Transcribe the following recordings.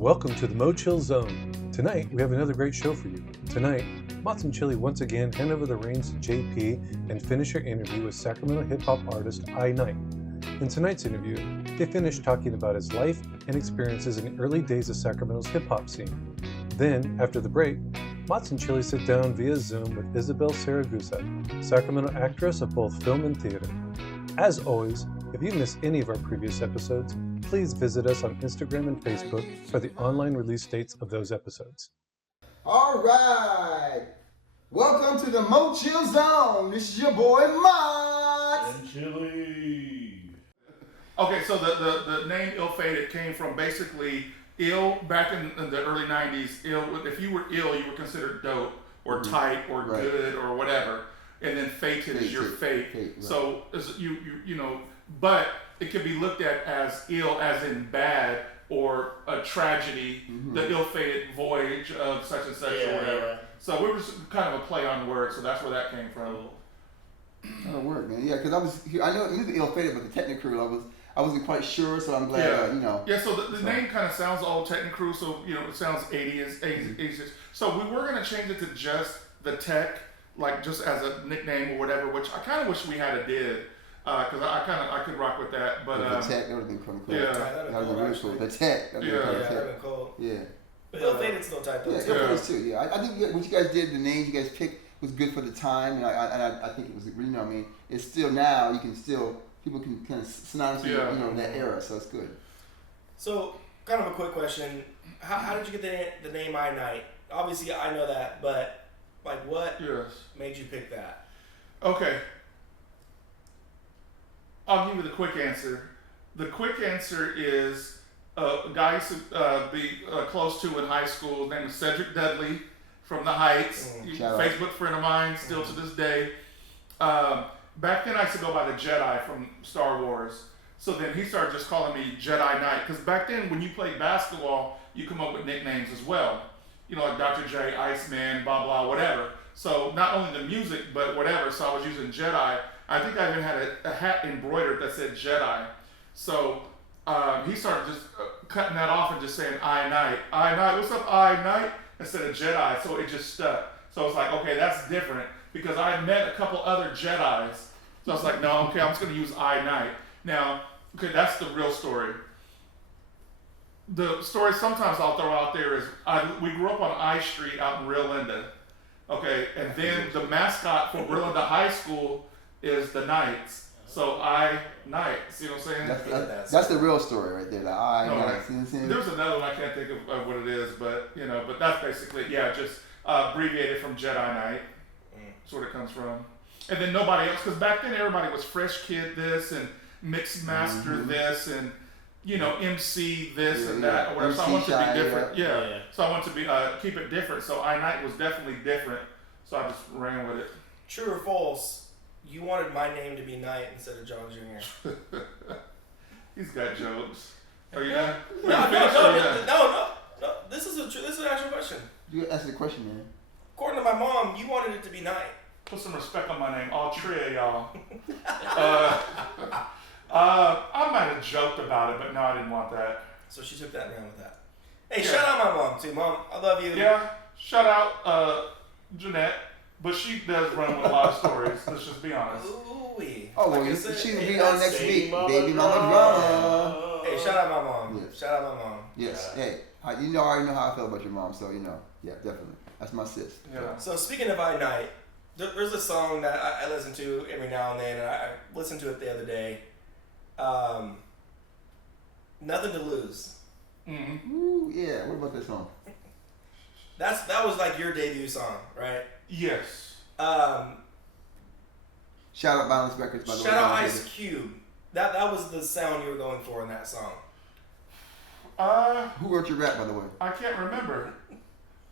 Welcome to the MoChill Zone. Tonight, we have another great show for you. Tonight, Mott's and Chili once again hand over the reins to JP and finish their interview with Sacramento hip-hop artist I-Night. In tonight's interview, they finished talking about his life and experiences in the early days of Sacramento's hip-hop scene. Then, after the break, Mott's and Chili sit down via Zoom with Isabel Saragusa, Sacramento actress of both film and theater. As always, if you missed any of our previous episodes, please visit us on Instagram and Facebook for the online release dates of those episodes. All right. Welcome to the MoChill Zone. This is your boy, Mott. And Chili. Okay, so the name Ill Fated came from basically ill back in the early 90s. Ill, if you were ill, you were considered dope or tight or good or whatever. And then fated is your fate. Right. So you know, but it could be looked at as ill as in bad or a tragedy, the ill-fated voyage of such and such or whatever. Yeah. So we were just kind of a play on words, so that's where that came from. That'll work, man. Yeah, because I know it was ill-fated, but the technical I wasn't quite sure, so I'm glad, you know. Yeah, so the name kind of sounds old technical, so, you know, it sounds 80s. So we were going to change it to just the tech, like just as a nickname or whatever, which I kind of wish we had a did. Because I could rock with that, but the tech, that would have been cool. Yeah, that would have been really cool. The tech, that would have been cool. Yeah, but ill-fated still tight though. Yeah, ill-fated too. Yeah, I think what you guys did, the names you guys picked was good for the time, and I think it was, you know, what I mean, it's still now people can kind of synonymously, you know, that era, so it's good. So, kind of a quick question: How did you get the name I-Night? Obviously, I know that, but like, what made you pick that? Okay. I'll give you the quick answer. The quick answer is a guy I used to be close to in high school. His name is Cedric Dudley from the Heights. Facebook friend of mine, still to this day. Back then I used to go by the Jedi from Star Wars. So then he started just calling me Jedi Knight. Because back then when you played basketball, you come up with nicknames as well. You know, like Dr. J, Iceman, blah, blah, whatever. So not only the music, but whatever. So I was using Jedi. I think I even had a hat embroidered that said Jedi. So he started just cutting that off and just saying I-Night. I-Night, what's up I-Night? Instead of Jedi, so it just stuck. So I was like, okay, that's different. Because I had met a couple other Jedis. So I was like, no, okay, I'm just going to use I-Night. Now, okay, that's the real story. The story sometimes I'll throw out there is, we grew up on I Street out in Rio Linda. Okay, and then the mascot for Rio Linda High School is the Knights. So I-Night. See what I'm saying? That's the real story right there. The I-Night. There's another one I can't think of what it is, but you know, but that's basically just abbreviated from Jedi Knight. Sort of comes from. And then nobody else, because back then everybody was Fresh Kid this and Mixed Master this and you know MC this and that or whatever. So I want to be different. Yeah. So I want to be keep it different. So I-Night was definitely different. So I just ran with it. True or false? You wanted my name to be Knight instead of John Jr. He's got jokes. Are you done? No. This is an actual question. You asked the question, man. According to my mom, you wanted it to be Knight. Put some respect on my name. All three of y'all. I might have joked about it, but no, I didn't want that. So she took that and ran with that. Hey, shout out my mom too. Mom, I love you. Yeah, shout out Jeanette. But she does run with a lot of stories. Let's just be honest. Ooh-wee. Oh, well, she'll be on next week. Baby Mama Drama. Hey, shout out my mom. Yeah. Shout out my mom. Yes. Hey, I already know how I feel about your mom, so you know. Yeah, definitely. That's my sis. Yeah. So speaking of I-Night, there's a song that I listen to every now and then, and I listened to it the other day. Nothing to Lose. Mm-hmm. Ooh, yeah. What about that song? That was like your debut song, right? Yes. Shout out Balance Records, by the way. Shout out Ice Cube. That was the sound you were going for in that song. Who wrote your rap, by the way? I can't remember.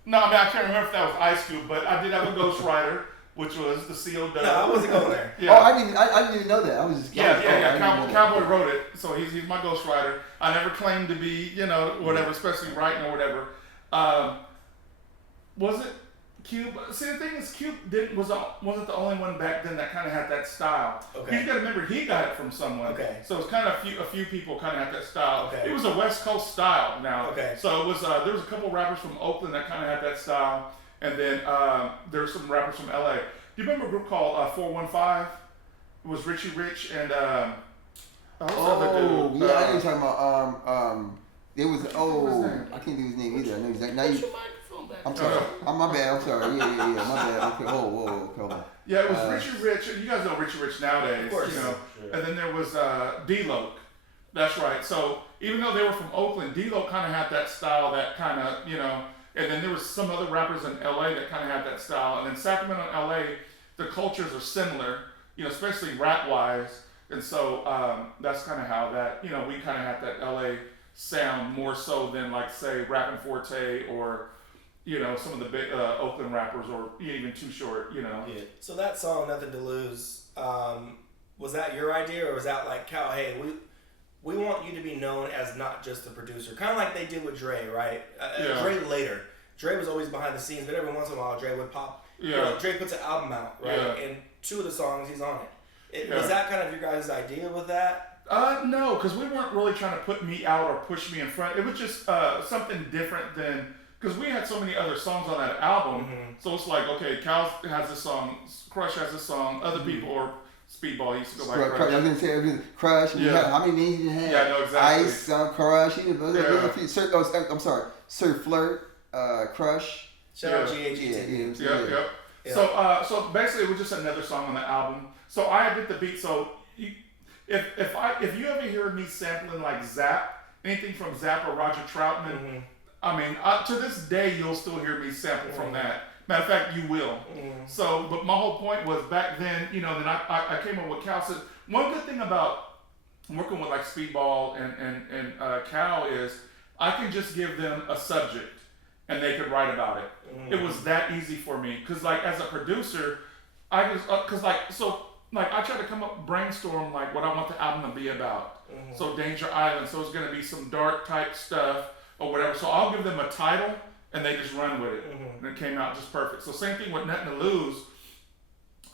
No, I mean, I can't remember if that was Ice Cube, but I did have a ghostwriter, which was the COW. No, I wasn't going there. Yeah. Oh, I didn't even know that. I was just Cowboy wrote it, so he's my ghostwriter. I never claimed to be, you know, whatever, especially writing or whatever. Was it Cube. See, the thing is, Cube wasn't the only one back then that kind of had that style. Okay. You got to remember, he got it from someone. Okay. So it's kind of a few people kind of had that style. Okay. It was a West Coast style now. Okay. So it was there was a couple rappers from Oakland that kind of had that style, and then there's some rappers from LA. Do you remember a group called 415? It was Richie Rich and what's the other dude? Yeah, I know you're talking about it was I can't think of his name either. I know exactly. Now you. I'm sorry. My bad. I'm sorry. Yeah. My bad. Okay. Whoa. Come on. Yeah, it was Richie Rich. You guys know Richie Rich nowadays. Of course. You know. Sure. And then there was D-Lo. That's right. So even though they were from Oakland, D-Lo kind of had that style, that kind of, you know. And then there was some other rappers in LA that kind of had that style. And in Sacramento and LA, the cultures are similar, you know, especially rap-wise. And so that's kind of how that, you know, we kind of had that LA sound more so than, like, say, Rappin' Forte or, you know, some of the big Oakland rappers, or even Too Short, you know. Yeah. So that song, Nothing to Lose, was that your idea, or was that like, Cal, hey, we want you to be known as not just the producer, kind of like they did with Dre, right? Dre later. Dre was always behind the scenes, but every once in a while Dre would pop. Yeah. You know, Dre puts an album out, right? Yeah. And 2 of the songs he's on it. Was that kind of your guys' idea with that? No, because we weren't really trying to put me out or push me in front. It was just something different than, because we had so many other songs on that album. Mm-hmm. So it's like, okay, Cal has this song, Crush has this song, other people, or Speedball, he used to go by Crush. I was going to say Crush. Yeah. How many names did you have? Yeah, no, exactly. Ice, Crush. I'm sorry. Sir Flirt, Crush. Shout out GHG. Yep. So basically, it was just another song on the album. So I did the beat. So if you ever hear me sampling like Zapp, anything from Zapp or Roger Troutman, mm-hmm. I mean, to this day, you'll still hear me sample from that. Matter of fact, you will. Mm-hmm. So, but my whole point was back then, you know, then I came up with Cal. Said one good thing about working with like Speedball and Cal is I can just give them a subject and they could write about it. Mm-hmm. It was that easy for me, because like as a producer, I was I try to brainstorm like what I want the album to be about. Mm-hmm. So Danger Island, so it's going to be some dark type stuff or whatever. So I'll give them a title and they just run with it. Mm-hmm. And it came out just perfect. So same thing with Nothing to Lose.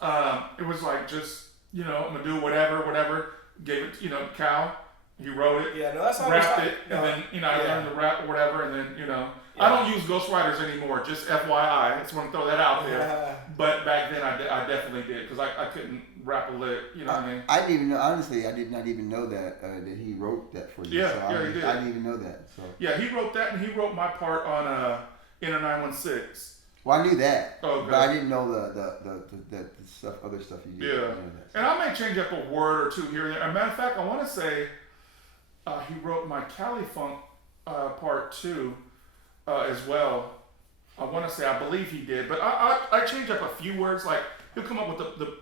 It was like just, you know, I'm going to do whatever. Gave it, you know, Cal. He wrote it. Yeah, no, that's how rapped it. And then, you know, I learned to rap or whatever. And then, you know, I don't use ghostwriters anymore. Just FYI. I just want to throw that out there. Yeah. But back then I definitely did, because I couldn't rap a lick. You know what I mean? I didn't even know, honestly, I did not even know that he wrote that for you. Yeah, so he did. I didn't even know that. So. Yeah, he wrote that, and he wrote my part on Inner 916. Well, I knew that, okay. But I didn't know the stuff, other stuff you did. Yeah, and I may change up a word or two here and there. As a matter of fact, I want to say he wrote my Cali Funk part 2 as well. I want to say, I believe he did, but I changed up a few words. Like he'll come up with the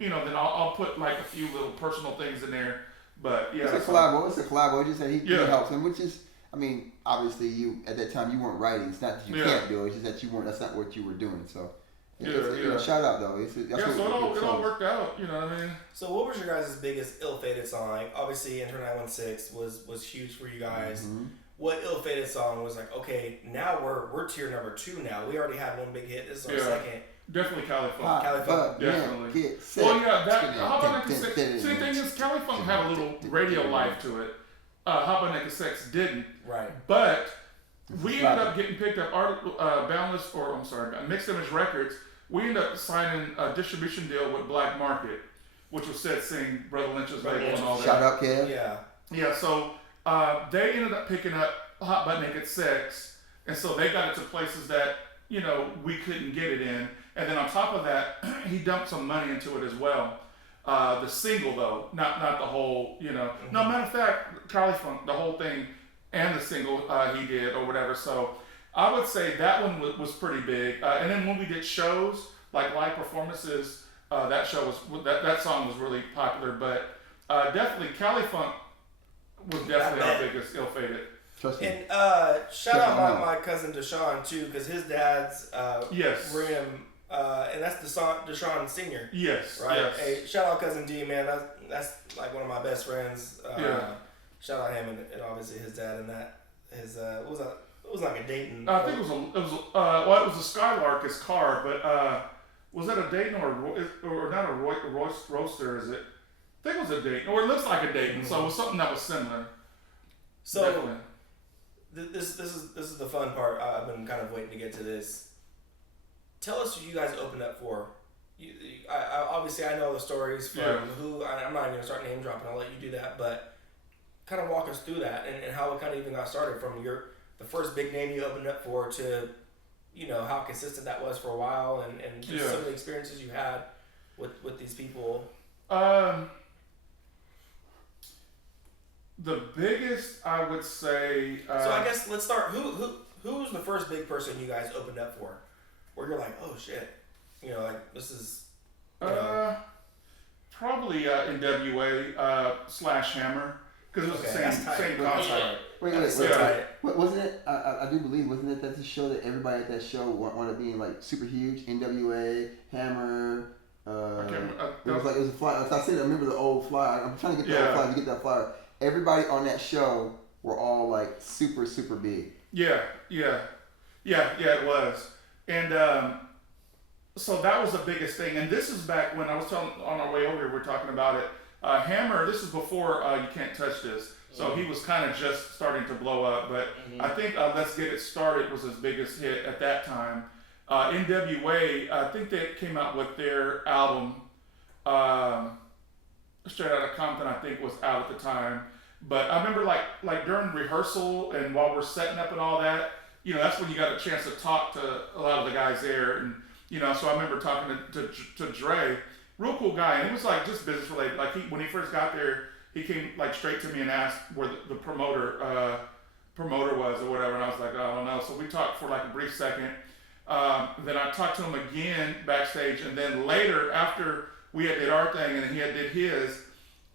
you know, then I'll put like a few little personal things in there. But yeah, it's a collabo. It's a collabo. Just that he helps him, which is. I mean, obviously, you at that time you weren't writing. It's not that you can't do it. It's just that you weren't. That's not what you were doing. So, you know, shout out though. So it all worked out. You know what I mean? So, what was your guys' biggest ill-fated song? Like, obviously, Enter 916 was huge for you guys. Mm-hmm. What ill-fated song was like? Okay, now we're tier number 2. Now we already had one big hit. This is our second. Definitely Cali Funk. Cali Funk. Definitely. Well, yeah. How about I say? See, the thing is, Cali Funk had a little radio life to it. How About Naked Sex didn't. Right. But we ended up getting picked up. Mixed Image Records. We ended up signing a distribution deal with Black Market, which was Set Sing, Brother Lynch's label and all that. Shout out, Kev. Yeah. Yeah. So they ended up picking up Hot Butt Naked Sex, and so they got it to places that, you know, we couldn't get it in. And then on top of that, he dumped some money into it as well. The single though, not the whole, you know. Mm-hmm. No, matter of fact, Cali Funk, the whole thing, and the single he did or whatever. So I would say that one was pretty big. And then when we did shows, like live performances, that song was really popular. But definitely Cali Funk was definitely our biggest ill-fated. And shout out my cousin Deshaun too, because his dad's Rim. And that's Deshaun Sr. Yes. Right? Yes. Hey, shout out Cousin D, man. That's like one of my best friends. Shout out him and obviously his dad and that. What was was like a Dayton. I think it was a Skylark, his car, but was that a Dayton or not a Royce Roadster? Is it? I think it was a Dayton, or it looks like a Dayton. So it was something that was similar. So this is the fun part. I've been kind of waiting to get to this. Tell us who you guys opened up for. Obviously, I know the stories from who. I'm not even gonna start name dropping. I'll let you do that, but kind of walk us through that and how it kind of even got started from the first big name you opened up for to, how consistent that was for a while and just some of the experiences you had with these people. The biggest, I would say. So I guess let's start. Who was the first big person you guys opened up for, where you're like, oh shit, this is. Probably NWA / Hammer, because it was the same concept. Wait. Wasn't it? I do believe, wasn't it that the show that everybody at that show wanted to be like super huge? NWA, Hammer. It was a flyer. I remember the old flyer. I'm trying to get the old flyer. You get that flyer. Everybody on that show were all like super, super big. Yeah, it was. And so that was the biggest thing. And this is back when I was on our way over here, we were talking about it. Hammer, this is before You Can't Touch This. So he was kind of just starting to blow up. But I think Let's Get It Started was his biggest hit at that time. NWA, I think they came out with their album, Straight Outta Compton, I think was out at the time. But I remember like during rehearsal and while we're setting up and all that, that's when you got a chance to talk to a lot of the guys there. And, so I remember talking to Dre, real cool guy. And it was like just business related. Like when he first got there, he came like straight to me and asked where the promoter was or whatever. And I was like, I don't know. So we talked for like a brief second. Then I talked to him again backstage. And then later, after we had did our thing and he had did his,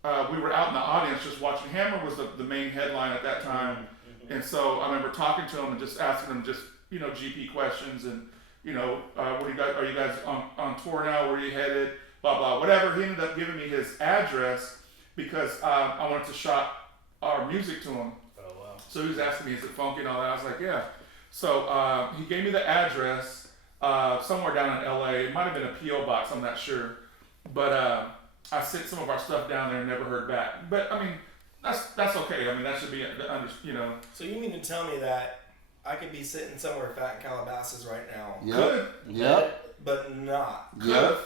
we were out in the audience just watching. Hammer was the main headline at that time. And so I remember talking to him and just asking him just, GP questions and, what are you guys on tour now? Where are you headed? Blah, blah, whatever. He ended up giving me his address because I wanted to shop our music to him. Oh, wow. So he was asking me, is it funky and all that? I was like, yeah. So he gave me the address somewhere down in LA. It might have been a P.O. box, I'm not sure. But I sent some of our stuff down there and never heard back. But I mean, that's okay. I mean, that should be, So you mean to tell me that I could be sitting somewhere fat in Calabasas right now? Yep. But not. Yep.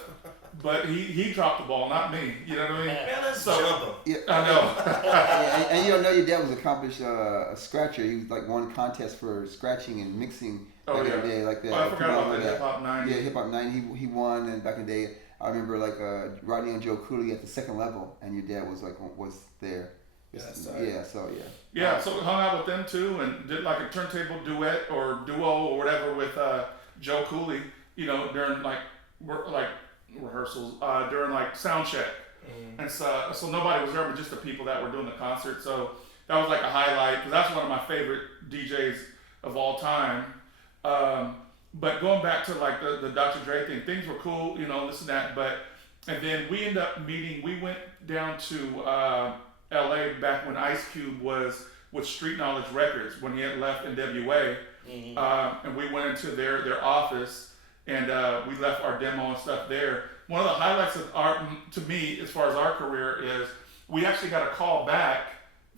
But he dropped the ball, not me. You know what I mean? Man, let's jump him. Yeah. I know. and your dad was an accomplished scratcher. He was like won contests for scratching and mixing back in the day, like that. I forgot about that Hip Hop 90. Yeah, Hip Hop 90. He won, and back in the day, I remember like Rodney and Joe Cooley at the second level, and your dad was there. Yeah, so we hung out with them too, and did like a turntable duet or duo or whatever with Joe Cooley. During like rehearsals, during like sound check, and so nobody was there but just the people that were doing the concert. So that was like a highlight because that's one of my favorite DJs of all time. But going back to like the Dr. Dre thing, things were cool, this and that. And then we ended up meeting. We went down to LA back when Ice Cube was with Street Knowledge Records when he had left NWA, and we went into their office. And we left our demo and stuff there. One of the highlights of to me, as far as our career, is we actually got a call back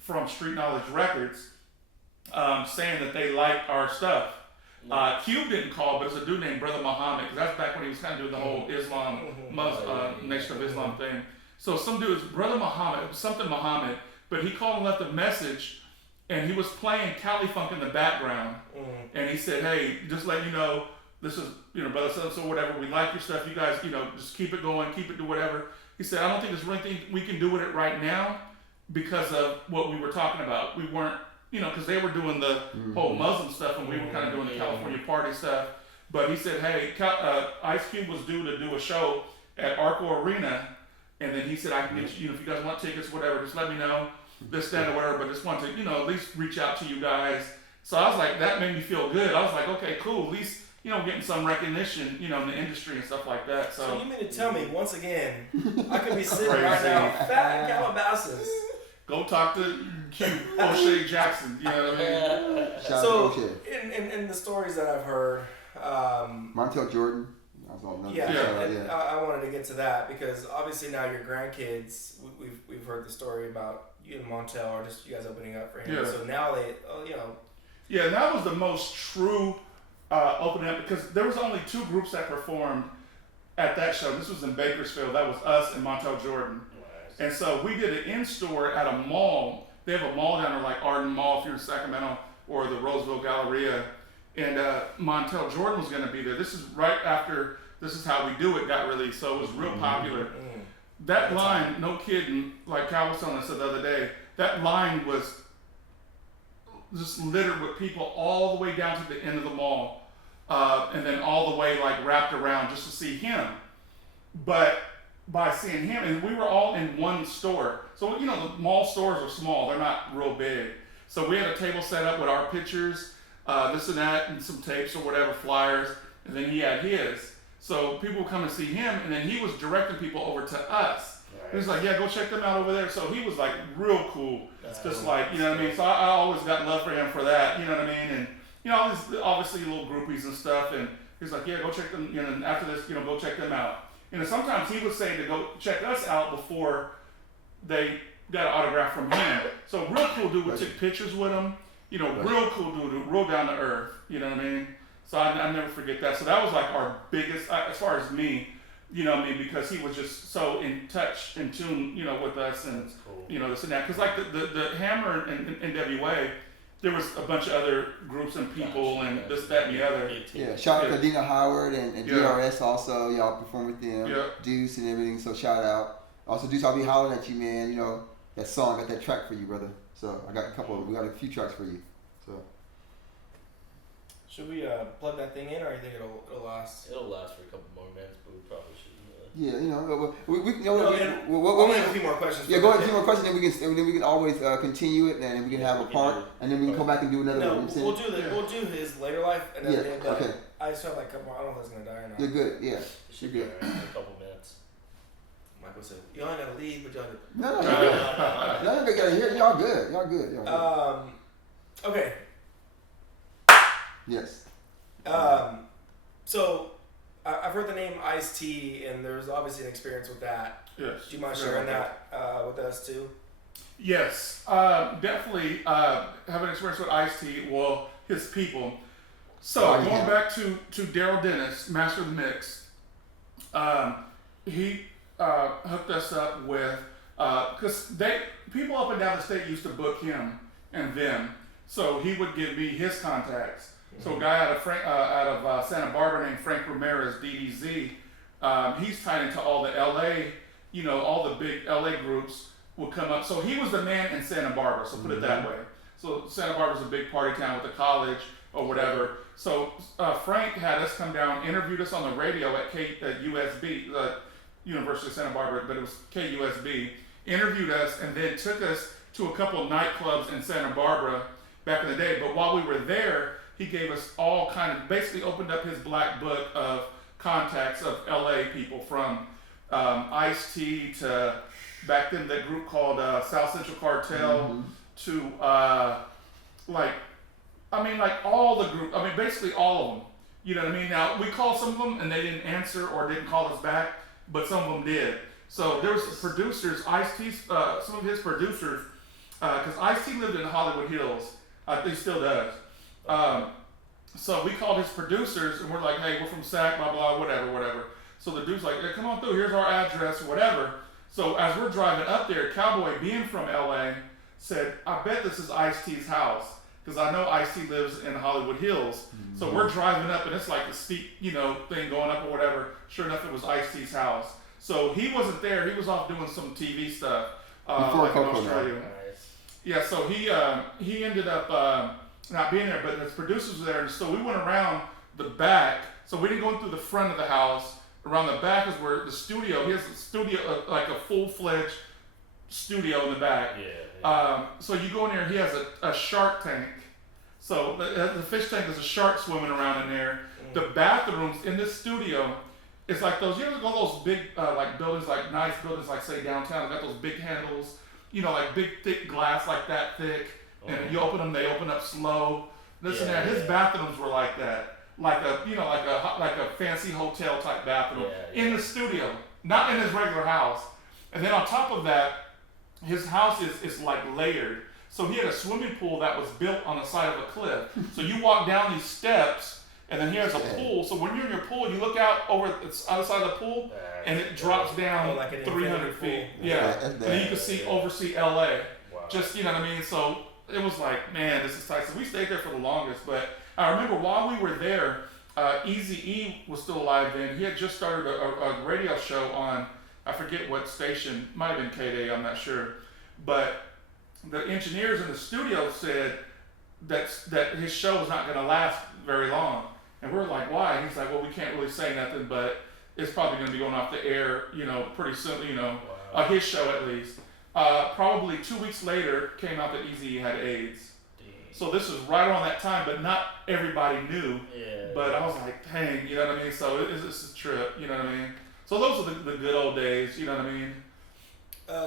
from Street Knowledge Records saying that they liked our stuff. Cube didn't call, but it's a dude named Brother Muhammad, because that's back when he was kind of doing the whole Islam, Nation of Islam thing. So some dude is Brother Muhammad, something Muhammad, but he called and left a message, and he was playing Cali Funk in the background. And he said, hey, just letting you know, this is, brother so whatever, we like your stuff, you guys, just keep it going, keep it to whatever. He said, I don't think there's anything we can do with it right now because of what we were talking about. We weren't, because they were doing the whole Muslim stuff and we were kind of doing the California party stuff. But he said, hey, Ice Cube was due to do a show at Arco Arena, and then he said, I can get you, if you guys want tickets, whatever, just let me know, this, that, or whatever, but just want to, at least reach out to you guys. So I was like, that made me feel good. I was like, okay, cool, at least, getting some recognition, in the industry and stuff like that. So you mean to tell me, once again, I could be sitting right now, fat in Calabasas, Go talk to Q, O'Shea Jackson. You know what I mean? Shout So, out to O'Shea. in the stories that I've heard, Montel Jordan. I wanted to get to that because obviously now your grandkids, we've heard the story about you and Montel, or just you guys opening up for him. Yeah. So now they, you know. Yeah, that was the most true opening up because there was only 2 groups that performed at that show. This was in Bakersfield. That was us and Montel Jordan. Nice. And so we did an in-store at a mall. They have a mall down there like Arden Mall if you're in Sacramento, or the Roseville Galleria. And Montel Jordan was going to be there. This is right after This Is How We Do It got released, so it was real popular. That line, no kidding, like Cal was telling us the other day, that line was just littered with people all the way down to the end of the mall, and then all the way like wrapped around just to see him. But by seeing him, and we were all in one store. So, you know, the mall stores are small, they're not real big. So we had a table set up with our pictures, this and that, and some tapes or whatever, flyers, and then he had his. So people would come and see him, and then he was directing people over to us. Right. He was like, yeah, go check them out over there. So he was like real cool. That's just cool. Like, you know what I mean? So I always got love for him for that, you know what I mean? And, you know, obviously little groupies and stuff, and he's like, yeah, go check them, you know, and after this, you know, go check them out. You know, sometimes he would say to go check us out before they got an autograph from him. So real cool dude would take pictures with him. You know, real cool dude, real down to earth. You know what I mean? So I never forget that. So that was like our biggest, as far as me, you know what I mean? Because he was just so in touch, in tune, you know, with us and, cool. You know, this and that. Because like the Hammer and NWA, there was a bunch of other groups and people and this, that, and the other. Yeah, shout out to Dina Howard and DRS also. Y'all perform with them. Yeah. Deuce and everything, so shout out. Also, Deuce, I'll be hollering at you, man. You know, that song, got that track for you, brother. So I got we got a few tracks for you. So. Should we plug that thing in, or you think it'll last? It'll last for a couple more minutes, but we probably should. Yeah, you know, we have a few more questions. Yeah, go ahead, a few more questions, then we can always continue it, and we can have a part, and then we can come back and do another one. We'll do his later life, and then okay. I just have like a couple more. I don't know if that's gonna die or not. You're good, yeah. Should be alright in a couple minutes. Michael said, "You ain't gotta leave, but y'all." No, you gotta hear. Y'all good. Okay. Yes. So I've heard the name Ice-T, and there's obviously an experience with that. Yes. Do you mind sharing that with us too? Yes, definitely have an experience with Ice-T. Well, his people. So going back to Daryl Dennis, Master of the Mix, he hooked us up with because people up and down the state used to book him and them. So he would give me his contacts. So a guy out of Santa Barbara named Frank Ramirez, DDZ, he's tied into all the LA, you know, all the big LA groups would come up. So he was the man in Santa Barbara, so put it that way. So Santa Barbara's a big party town with the college or whatever. So Frank had us come down, interviewed us on the radio at USB, the University of Santa Barbara, but it was KUSB, interviewed us and then took us to a couple of nightclubs in Santa Barbara back in the day. But while we were there, he gave us all basically opened up his black book of contacts of LA people from Ice-T to back then that group called South Central Cartel to all the group. I mean, basically all of them. You know what I mean? Now, we called some of them and they didn't answer or didn't call us back, but some of them did. So there was producers, Ice-T's, some of his producers, because Ice-T lived in Hollywood Hills. He still does. So we called his producers and we're like, hey, we're from SAC, blah, blah, whatever. So the dude's like, hey, come on through, here's our address, whatever. So as we're driving up there, Cowboy, being from LA, said, I bet this is Ice-T's house. Because I know Ice-T lives in Hollywood Hills. So we're driving up and it's like a steep, you know, thing going up or whatever. Sure enough, it was Ice-T's house. So he wasn't there. He was off doing some TV stuff like in Australia. Nice. Yeah, so he ended up not being there, but his producers were there. And so we went around the back. So we didn't go through the front of the house. Around the back is where the studio, he has a studio, like a full-fledged studio in the back. Yeah. So you go in there, he has a shark tank. So the fish tank is a shark swimming around in there. The bathrooms in this studio, it's like those, you ever go those big like buildings, like nice buildings, like say downtown, they got those big handles like big thick glass like that thick, and you open them, they open up slow. This and that. His bathrooms were like that, like a fancy hotel type bathroom in the studio, not in his regular house. And then on top of that, his house is like layered. So he had a swimming pool that was built on the side of a cliff. So you walk down these steps, and then here's a pool. So when you're in your pool, you look out over the other side of the pool, and it drops down like 300 feet. Yeah, and then you can oversee LA. Wow. Just, you know what I mean? So it was like, man, this is tight. So we stayed there for the longest. But I remember while we were there, Eazy-E was still alive then. He had just started a radio show on, I forget what station, might have been K-Day, I'm not sure. But the engineers in the studio said that his show was not going to last very long. And we were like, why? And he's like, well, we can't really say nothing, but it's probably going to be going off the air, pretty soon, his show at least. Probably 2 weeks later, came out that Eazy had AIDS. Dang. So this was right around that time, but not everybody knew. Yeah. But I was like, dang, you know what I mean? So it's a trip, you know what I mean? So those are the good old days, you know what I mean?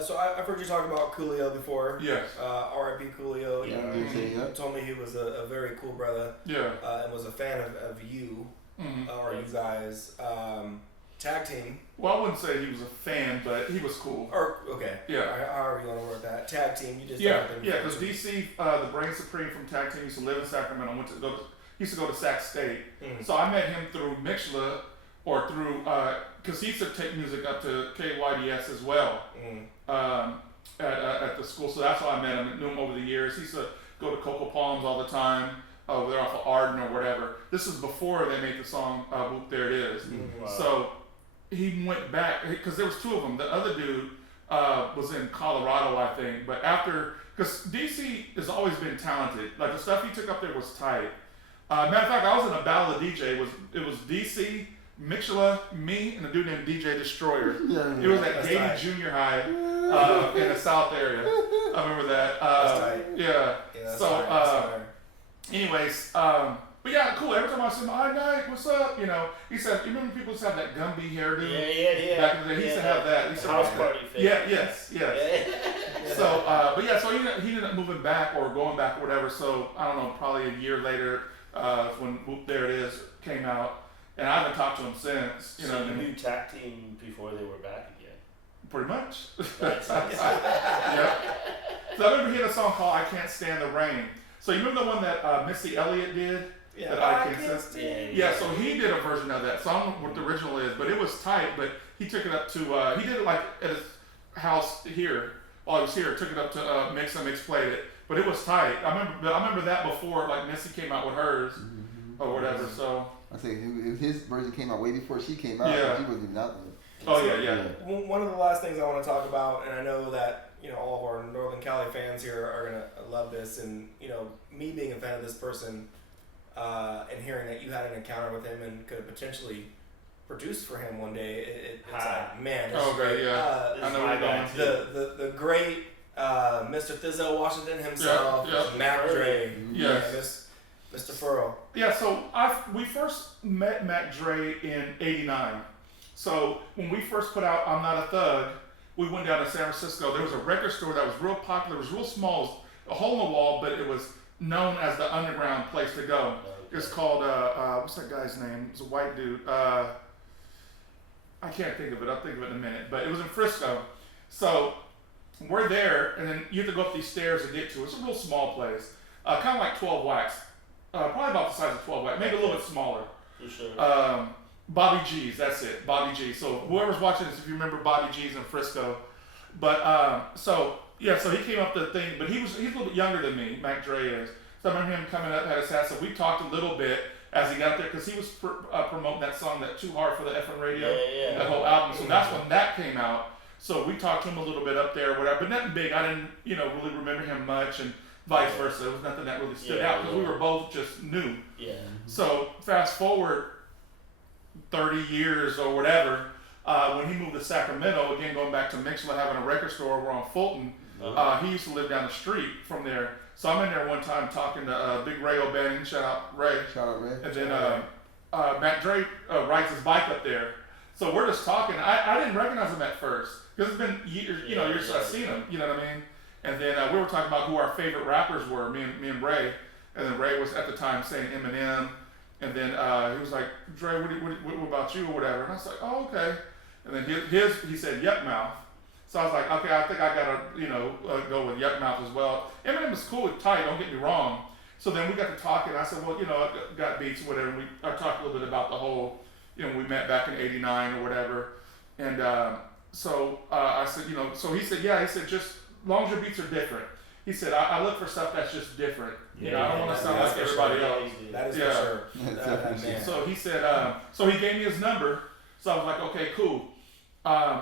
So I've heard you talk about Coolio before. Yes. R.I.P. Coolio. You told me he was a very cool brother. Yeah. And was a fan of you, or you guys. Tag team. Well, I wouldn't say he was a fan, but he was cool. Or okay. Yeah. However you want to word that. Tag team. You just because DC, the Brain Supreme from Tag Team used to live in Sacramento. He used to go to Sac State. So I met him through MoChill, or through because he used to take music up to KYDS as well at the school. So that's how I met him. I knew him over the years. He used to go to Cocoa Palms all the time. Over there off of Arden or whatever. This is before they made the song Whoop There It Is. Wow. So he went back, because there was two of them. The other dude was in Colorado, I think. But after, because DC has always been talented. Like the stuff he took up there was tight. Matter of fact, I was in a battle of DJ. It was DC, MoChill, me, and a dude named DJ Destroyer. It was at Gady Junior High in the South area. I remember that. That's tight. Yeah. That's so. tight. Anyways, but yeah, cool. Every time I see him, hi Nike, what's up? He said, you remember people used to have that Gumby hairdo? Yeah. Back in the day, he used to have that. He used to house party face. Yes. So, so he ended up moving back or going back or whatever. So I don't know, probably a year later, when Whoop There It Is came out, and I haven't talked to him since. So you knew Tag Team before they were back again. Pretty much. That's Yeah. So I remember he had a song called "I Can't Stand the Rain." So you remember the one that Missy Elliott did? Yeah. That I Can't Stand. Yeah. So he did a version of that. So I don't know what the original is, but it was tight. But he took it up to he did it like at his house here. While he was here, took it up to Mix and Mix played it. But it was tight. I remember that before like Missy came out with hers or whatever. So I think his version came out way before she came out. Yeah. She wasn't even out there. Oh yeah. One of the last things I want to talk about, and I know that all of our Northern Cali fans here are gonna love this, and me being a fan of this person, and hearing that you had an encounter with him and could have potentially produced for him one day, it's like, man, this is great. Yeah. I know where the great Mr. Thizzo Washington himself, Mac Dre, Mr. Furrow. Yeah, so we first met Mac Dre in '89. So when we first put out I'm Not a Thug, we went down to San Francisco. There was a record store that was real popular. It was real small, a hole in the wall, but it was known as the underground place to go. Okay. It's called, what's that guy's name? It was a white dude. I can't think of it. I'll think of it in a minute. But it was in Frisco. So we're there, and then you have to go up these stairs to get to it. It's a real small place. Kind of like 12 Wax. Probably about the size of 12 Wax. Maybe a little bit smaller. For sure. Bobby G's, that's it, Bobby G. So whoever's watching this, if you remember Bobby G's in Frisco, but so he came up the thing, but he's a little bit younger than me, Mac Dre is. So I remember him coming up, had his hat. So we talked a little bit as he got there because he was promoting that song, that Too Hard for the FM radio, that whole album. So that's when that came out. So we talked to him a little bit up there, or whatever, but nothing big. I didn't, really remember him much, and vice versa. It was nothing that really stood out because we were both just new. Yeah. So fast forward 30 years or whatever, when he moved to Sacramento, again going back to MoChill having a record store over on Fulton, he used to live down the street from there. So I'm in there one time talking to Big Ray O'Bannon, shout out Ray. And then Mac Dre rides his bike up there. So we're just talking. I didn't recognize him at first because it's been years, years since I've seen him, you know what I mean? And then we were talking about who our favorite rappers were, me and Ray. And then Ray was at the time saying Eminem. And then he was like, Dre, what about you or whatever? And I was like, oh, okay. And then he said Yuck Mouth. So I was like, okay, I think I gotta, go with Yuck Mouth as well. Eminem is cool and tight, don't get me wrong. So then we got to talking. I said, well, I got beats or whatever. And I talked a little bit about the whole, we met back in '89 or whatever. And so I said, so he said, yeah, he said, just as long as your beats are different. He said, I look for stuff that's just different. I don't want to sound like everybody else. That is for sure. So he said, so he gave me his number. So I was like, okay, cool.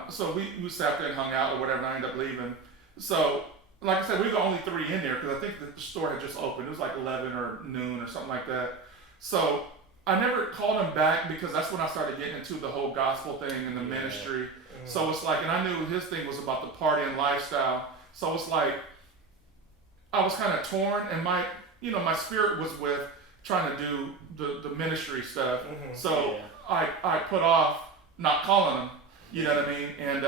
So we sat there and hung out or whatever, and I ended up leaving. So, like I said, we were the only 3 in there because I think the store had just opened. It was like 11 or noon or something like that. So I never called him back because that's when I started getting into the whole gospel thing and the ministry. Mm-hmm. So it's like, and I knew his thing was about the party and lifestyle. So it's like, I was kind of torn, and my spirit was with trying to do the ministry stuff. Mm-hmm. So I put off not calling him. You know what I mean? And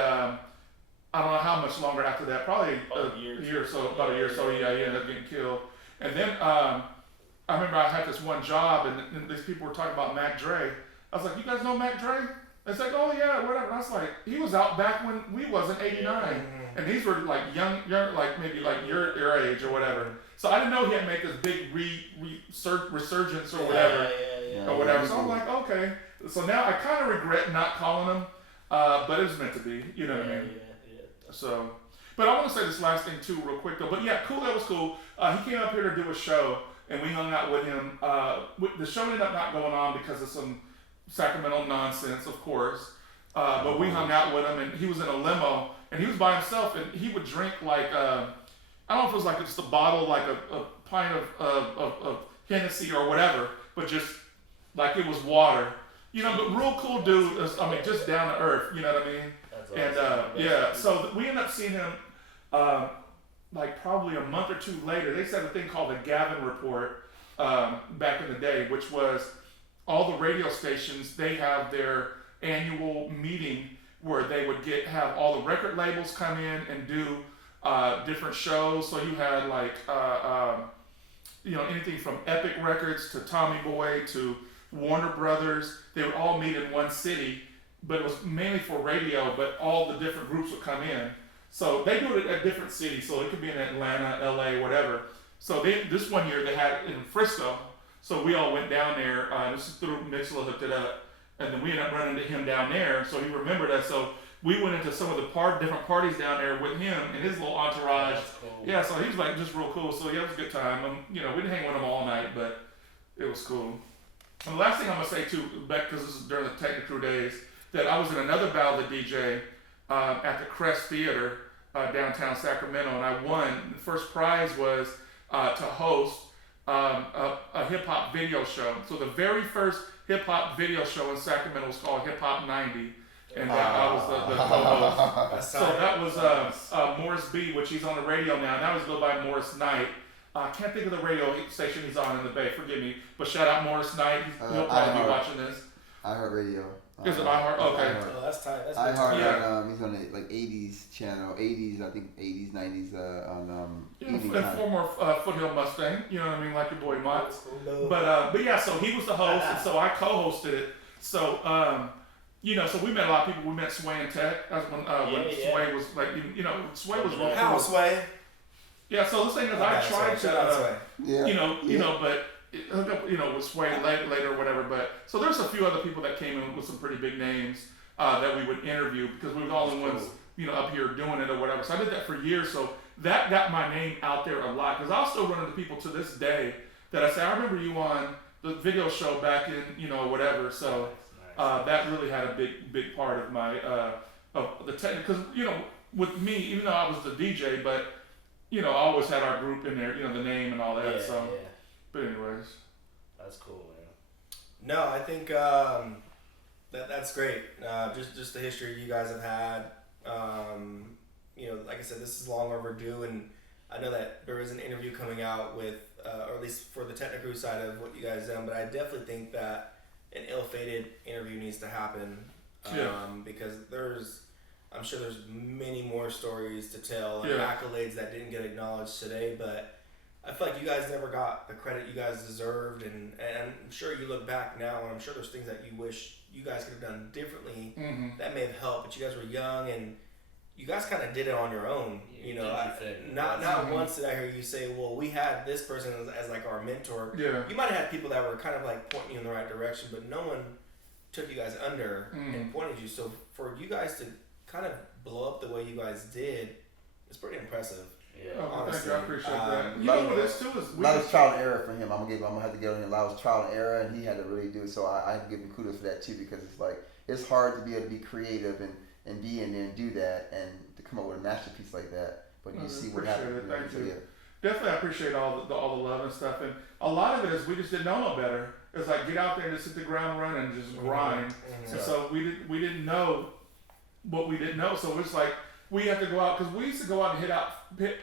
I don't know how much longer after that, probably about a year or so, he ended up getting killed. And then I remember I had this one job, and these people were talking about Mac Dre. I was like, you guys know Mac Dre? It's like, oh yeah, whatever. And I was like, he was out back when we was in '89, and these were like young, like maybe like your age or whatever. So I didn't know he had made this big resurgence or whatever, or whatever. So I'm like, okay. So now I kind of regret not calling him, but it was meant to be. You know what I mean? So, but I want to say this last thing too, real quick though. But yeah, cool. That was cool. He came up here to do a show, and we hung out with him. The show ended up not going on because of some Sacramento nonsense, of course. But we hung out with him, and he was in a limo, and he was by himself, and he would drink like I don't know if it was like just a bottle, like a pint of Hennessy or whatever, but just like it was water. But real cool dude. Just down to earth. You know what I mean? That's awesome. And so we ended up seeing him like probably a month or 2 later. They said a thing called the Gavin Report back in the day, which was all the radio stations. They have their annual meeting where they would have all the record labels come in and do different shows. So you had like anything from Epic Records to Tommy Boy to Warner Brothers. They would all meet in one city, but it was mainly for radio, but all the different groups would come in. So they do it at different cities, so it could be in Atlanta, LA, whatever. So this one year they had it in Frisco, so we all went down there. This is through MoChill hooked it up, and then we ended up running into him down there, so he remembered us. So we went into some of the different parties down there with him and his little entourage. Cool. Yeah, so he was like just real cool. So yeah, it was a good time. We didn't hang with him all night, but it was cool. And the last thing I'm gonna say too, back because this is during the Technicrew days, that I was in another ballad DJ at the Crest Theater downtown Sacramento, and I won. The first prize was to host a hip hop video show. So the very first hip hop video show in Sacramento was called Hip Hop 90, and I was the co-host. So that was Morris B, which he's on the radio now. Now he's go by Morris Knight. I can't think of the radio station he's on in the Bay. Forgive me, but shout out Morris Knight. He'll probably be watching this. iHeartRadio. Is it iHeart? Okay. Oh, that's tight. That's iHeart. Yeah. He's on the 80s channel, 80s, I think 80s, 90s on and former Foothill Mustang. You know what I mean, like your boy Mott. But yeah, so he was the host, and so I co-hosted it. So so we met a lot of people. We met Sway and Tech. That's when Sway was like, Sway was real cool. Sway. Yeah, so this thing is, I tried to, but hook up, with Sway later or whatever. But so there's a few other people that came in with some pretty big names that we would interview because we were the only ones, up here doing it or whatever. So I did that for years. So that got my name out there a lot because I'll still run into people to this day that I say, I remember you on the video show back in, whatever. So that really had a big part of my of the technical because with me, even though I was the DJ, but I always had our group in there, the name and all that. Yeah. But anyways, that's cool, man. No, I think that's great. Just the history you guys have had. Like I said, this is long overdue, and I know that there is an interview coming out with, or at least for the Technicrew side of what you guys done. But I definitely think that an ill-fated interview needs to happen because there's I'm sure there's many more stories to tell and accolades that didn't get acknowledged today, but I feel like you guys never got the credit you guys deserved, and I'm sure you look back now, and I'm sure there's things that you wish you guys could have done differently that may have helped, but you guys were young, and you guys kind of did it on your own. You know, not once did I hear you say, well, we had this person as like our mentor. Yeah. You might have had people that were kind of like pointing you in the right direction, but no one took you guys under and pointed you. So for you guys to kind of blow up the way you guys did, it's pretty impressive. Yeah, honestly. Thank you. I appreciate that. You know what this too is? A lot of trial and error for him. I'm gonna have to get on him. A lot of trial and error, and he had to really do it. So I give him kudos for that too, because it's like it's hard to be able to be creative and be in there and do that and to come up with a masterpiece like that. But you see what happened. Thank you. Definitely, I appreciate all the love and stuff. And a lot of it is we just didn't know no better. It's like get out there and just hit the ground running and just grind. And so we didn't know what we didn't know. So it's like we have to go out, because we used to go out and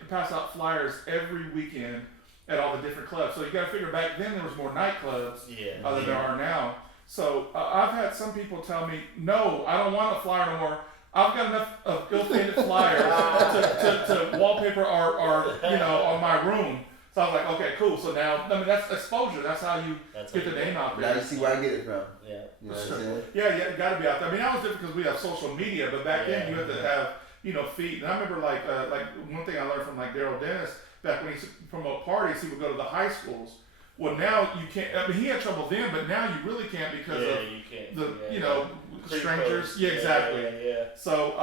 pass out flyers every weekend at all the different clubs. So you got to figure back then there was more nightclubs than there are now. So I've had some people tell me, no, I don't want a flyer no more. I've got enough of ill-fated flyers to wallpaper our on my room. So I was like, okay, cool. So now, I mean, that's exposure. That's how you get the name out there. Now you see where I get it from. Yeah. You know what I'm saying? Yeah, it got to be out there. I mean, that was different because we have social media, but back then you had to have, feed. And I remember like one thing I learned from like Daryl Dennis, back when he used to promote parties, he would go to the high schools. Well, now you can't. I mean, he had trouble then, but now you really can't because of strangers. Yeah, exactly. Yeah. So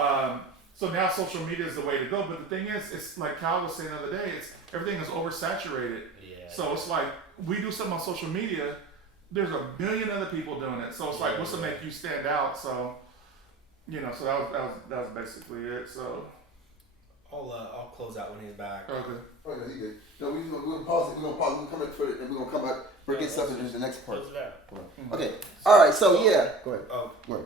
now social media is the way to go. But the thing is, it's like Kyle was saying the other day. Everything is oversaturated. Yeah. So it's like we do something on social media. There's a million other people doing it. So it's like, what's to make you stand out? So, so that was basically it. So. I'll close out when he's back. Okay. Oh no, you good. No, we're gonna pause it. We're gonna come back for it, and we're gonna come back for get stuff into the next part. Okay. All right. So yeah, go ahead. Oh, go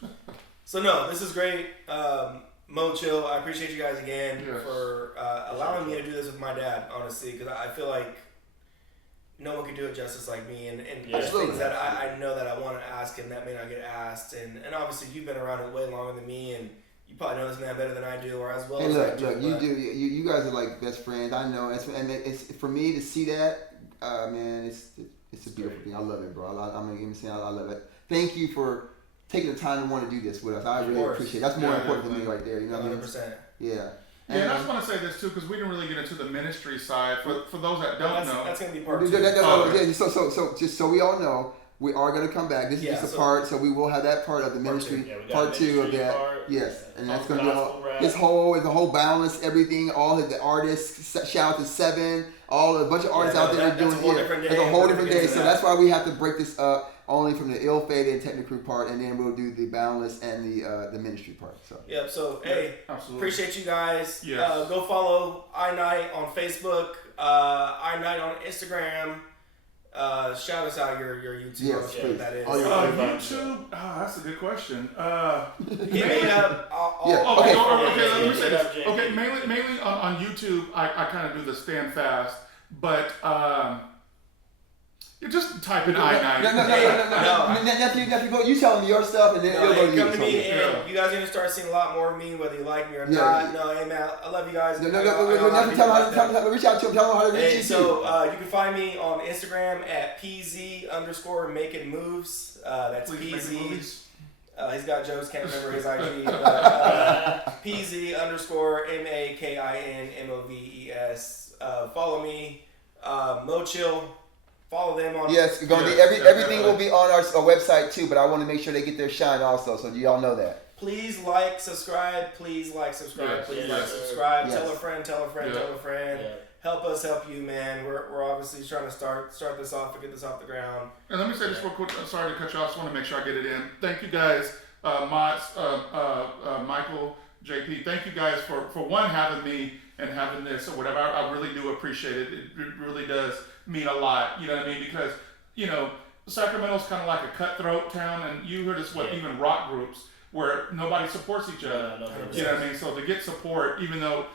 ahead. So no, this is great. MoChill, I appreciate you guys again for allowing me to do this with my dad. Honestly, because I feel like no one can do it justice like me, and there's things that I know that I want to ask and that may not get asked, and obviously you've been around it way longer than me, and you probably know this man better than I do, or as well as I do. Look, you do. You guys are like best friends. I know, and it's for me to see that. Man, it's a beautiful thing. I love it, bro. I'm gonna say I love it. Thank you for taking the time to want to do this with us. I really appreciate it. That's more important to me right there. You know what I mean? 100%. Yeah. And I just want to say this too, because we didn't really get into the ministry side. For those that don't know, that's gonna be part 2. So just so we all know, we are going to come back. This is just a part, so we will have that part of the ministry, part 2 of that. Yes, and that's going to be the whole balance, everything, all of the artists. Shout out to Seven, a bunch of artists out there doing it. It's a whole different day. So that's why we have to break this up only from the ill-fated and technical part, and then we'll do the balance and the ministry part. So. Yep. So hey, appreciate you guys. Yes. Go follow iNight on Facebook, iNight on Instagram. Shout us out your YouTube. Yes, please. That is. YouTube. That's a good question. Hit me up. Okay, let me say this. Okay, mainly on YouTube, I kind of do the stand fast, but you just type in iNight. No. Nephew, go. You tell them your stuff, and then you'll go to come to me, and you guys are gonna start seeing a lot more of me, whether you like me or not. No, hey man, I love you guys. Nephew, tell them reach out to them. Tell them how to reach you. So you can find me on Instagram at PZ_Makin Moves. That's PZ. He's got jokes, can't remember his IG. PZ_MAKINMOVES. Follow me. MoChill. Follow them on. Yes, everything will be on our website too, but I want to make sure they get their shine also, so you all know that. Please like, subscribe. Please like, subscribe. Subscribe. Yes. Tell a friend. Tell a friend. Yeah. Help us help you, man. We're obviously trying to start this off and get this off the ground. And let me say this real quick. I'm sorry to cut you off. I just want to make sure I get it in. Thank you guys, Michael, JP. Thank you guys for one, having me and having this or whatever. I really do appreciate it. It really does mean a lot. You know what I mean? Because, Sacramento's kind of like a cutthroat town, and you heard this, even rock groups where nobody supports each other. You know what I mean? So to get support, even though,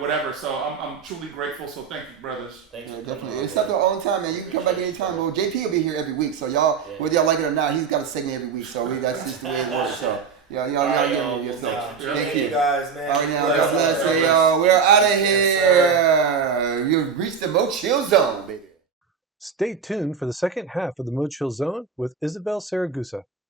whatever. So I'm truly grateful. So thank you, brothers. Thanks. Yeah, definitely. It's not the only time, man. You can come back anytime. Well, JP will be here every week. So y'all, whether y'all like it or not, he's got a segment every week. So that's just the way it works. So Y'all give me yourself. Thank you guys, man. All right, now, God bless. Hey, y'all. We're out of here. You've reached the MoChill zone, baby. Stay tuned for the second half of the MoChill Zone with Isabel Saragusa.